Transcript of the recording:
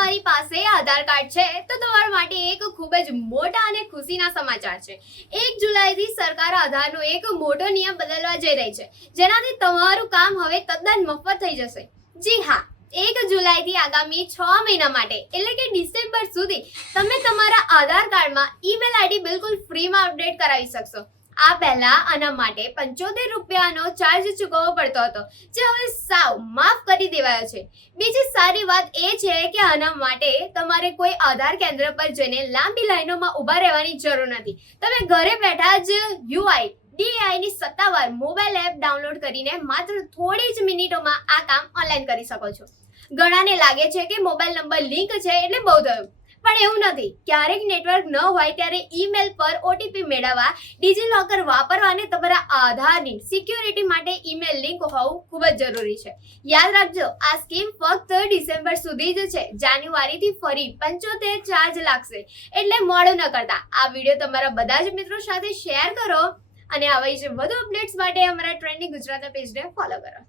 તમારી પાસે આધાર કાર્ડ છે તો તમારા માટે એક ખૂબ જ મોટા અને ખુશીના સમાચાર છે। 1 જુલાઈથી સરકાર આધારનો એક મોટો નિયમ બદલવા જઈ રહી છે, જેનાથી તમારું કામ હવે તદ્દન મફત થઈ જશે। જી હા, 1 જુલાઈથી આગામી 6 મહિના માટે એટલે કે ડિસેમ્બર સુધી તમે તમારા આધાર કાર્ડમાં ઈમેલ આઈડી બિલકુલ ફ્રીમાં અપડેટ કરાવી શકશો। આ પહેલા આના માટે 75 રૂપિયાનો ચાર્જ ચૂકવવો પડતો હતો, જે હવે સાવ માફ કરી દેવાયો છે। બીજી સારી વાત એ છે કે આના માટે તમારે કોઈ આધાર કેન્દ્ર પર જઈને લાંબી લાઈનોમાં ઊભા રહેવાની જરૂર નથી। તમે ઘરે બેઠા જ UIDAI ની સત્તાવાર મોબાઈલ એપ ડાઉનલોડ કરીને માત્ર થોડી જ મિનિટોમાં આ કામ ઓનલાઈન કરી શકો છો। ઘણાને લાગે છે કે મોબાઈલ નંબર લિંક છે એટલે બહુ થયું, પણ એવું નથી। ક્યારેક નેટવર્ક ન હોય ત્યારે ઈમેલ પર ઓટીપી મેળવવા, ડિજીલોકર વાપરવા અને તમારા આધારની સિક્યોરિટી માટે ઈમેલ લિંક હોવું ખૂબ જ જરૂરી છે। યાદ રાખજો, આ સ્કીમ ફક્ત ડિસેમ્બર સુધી જ છે। જાન્યુઆરીથી ફરી 75 ચાર્જ લાગશે, એટલે મોડું ન કરતા આ વિડીયો તમારા બધા જ મિત્રો સાથે શેર કરો અને આવી જ વધુ અપડેટ્સ માટે અમારા ટ્રેન્ડિંગ ગુજરાતી પેજને ફોલો કરો।